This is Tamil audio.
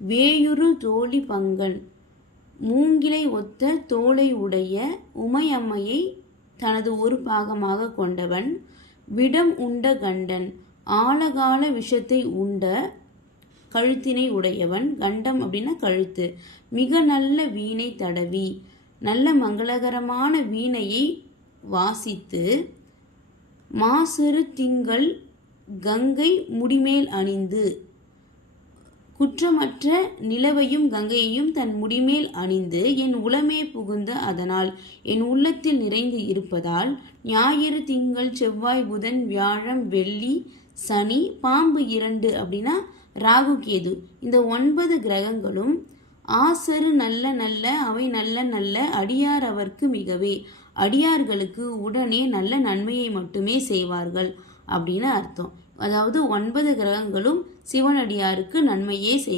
வேயுறு தோழி பங்கன் மூங்கிலை ஒத்த தோளை உடைய உமையம்மையை தனது ஒரு பாகமாக கொண்டவன். விடம் உண்ட கண்டன் ஆழகால விஷத்தை உண்ட கழுத்தினை உடையவன். கண்டம் அப்படின்னா கழுத்து. மிக நல்ல வீணை தடவி நல்ல மங்களகரமான வீணையை வாசித்து மாசரு திங்கள் கங்கை முடிமேல் அணிந்து குற்றமற்ற நிலவையும் கங்கையையும் தன் முடிமேல் அணிந்து என் உளமே புகுந்த அதனால் என் உள்ளத்தில் நிறைந்து இருப்பதால் ஞாயிறு திங்கள் செவ்வாய் புதன் வியாழம் வெள்ளி சனி பாம்பு 2 அப்படின்னா ராகு கேது இந்த 9 கிரகங்களும் ஆசரு நல்ல நல்ல அவை நல்ல நல்ல அடியார் அவர்க்கு மிகவே அடியார்களுக்கு உடனே நல்ல நன்மையை மட்டுமே செய்வார்கள் அப்படின்னு அர்த்தம். அதாவது 9 கிரகங்களும் சிவனடியாருக்கு நன்மையே செய்வார்கள்.